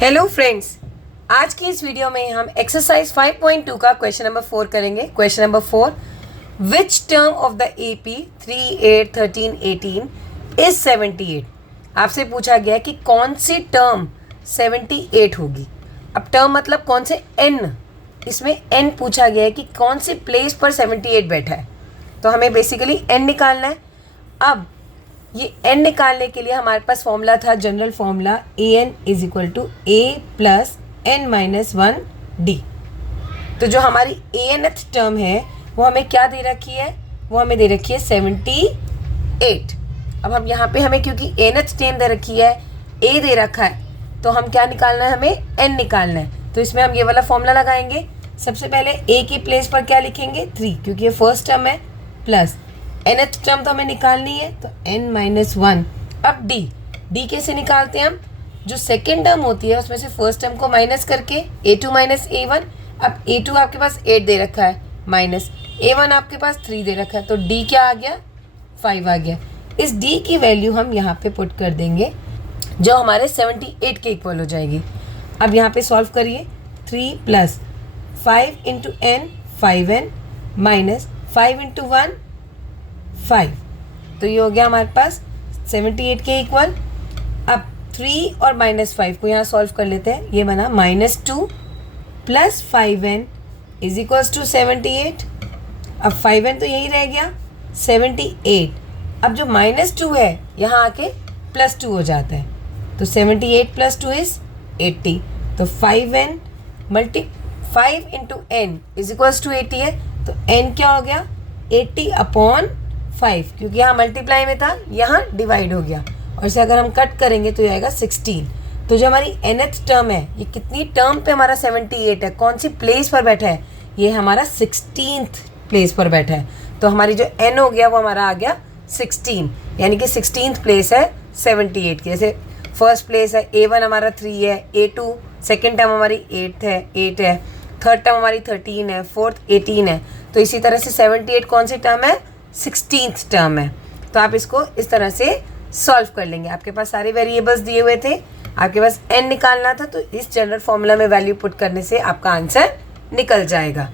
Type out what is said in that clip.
Hello friends, आज की इस वीडियो में हम एक्सरसाइज 5.2 का क्वेश्चन नंबर 4 करेंगे। Question number 4, which term of the AP 3, 8, 13, 18 is 78। आपसे पूछा गया कि कौन सी टर्म 78 होगी। अब टर्म मतलब कौन से n, इसमें n पूछा गया है कि कौन सी प्लेस पर 78 बैठा है, तो हमें बेसिकली n निकालना है। अब ये n निकालने के लिए हमारे पास फॉर्मूला था, general formula an is equal to a plus n minus 1 d। तो जो हमारी anth टर्म है वो हमें क्या दे रखी है, वो हमें दे रखी है 78। अब हम यहाँ पे हमें क्योंकि nth टर्म दे रखी है, a दे रखा है, तो हम क्या निकालना है, हमें n निकालना है। तो इसमें हम ये वाला फॉर्मूला लगाएंगे। सबसे पहले a की प्लेस पर क्या लिखेंगे, 3, क्योंकि ये फर्स्ट टर्म है, प्लस nth टर्म तो हमें निकालनी है, तो n माइनस 1। अब d कैसे निकालते हैं हम, जो सेकेंड टर्म होती है उसमें से फर्स्ट टर्म को माइनस करके a2 माइनस a1। अब a2 आपके पास 8 दे रखा है, माइनस a1 आपके पास 3 दे रखा है, तो d क्या आ गया, 5 आ गया। इस d की वैल्यू हम यहाँ पे पुट कर देंगे, जो हमारे 78 के इक्वल हो जाएगी। अब यहाँ पे सॉल्व करिए, 3 plus 5 into n 5n minus 5 into 1 5, तो ये हो गया हमारे पास 78 के इक्वल। अब 3 और माइनस 5 को यहाँ सॉल्व कर लेते हैं, ये बना -2 plus 5n is equals to 78। अब 5n तो यही रह गया 78। अब जो -2 है यहाँ आके +2 हो जाता है, तो 78 + 2 इज 80। तो 5n multi 5 into n is equals to 80 है, तो n क्या हो गया 80/5, क्योंकि यहाँ मल्टीप्लाई में था, यहाँ डिवाइड हो गया, और इसे अगर हम कट करेंगे तो ये आएगा 16। तो जो हमारी nth टर्म है, ये कितनी टर्म पे हमारा 78 है, कौन सी प्लेस पर बैठा है, ये हमारा 16th प्लेस पर बैठा है। तो हमारी जो n हो गया वो हमारा आ गया 16, यानी कि 16th प्लेस है 78 की। जैसे फर्स्ट प्लेस है a1 हमारा 3 है, a2 सेकेंड टर्म हमारी 8 है, थर्ड टर्म हमारी 13 है, फोर्थ 18 है। तो इसी तरह से 78 कौन सी टर्म है, 16th टर्म है। तो आप इसको इस तरह से सॉल्व कर लेंगे। आपके पास सारे वेरिएबल्स दिए हुए थे, आपके पास n निकालना था, तो इस जनरल फॉर्मूला में वैल्यू पुट करने से आपका आंसर निकल जाएगा।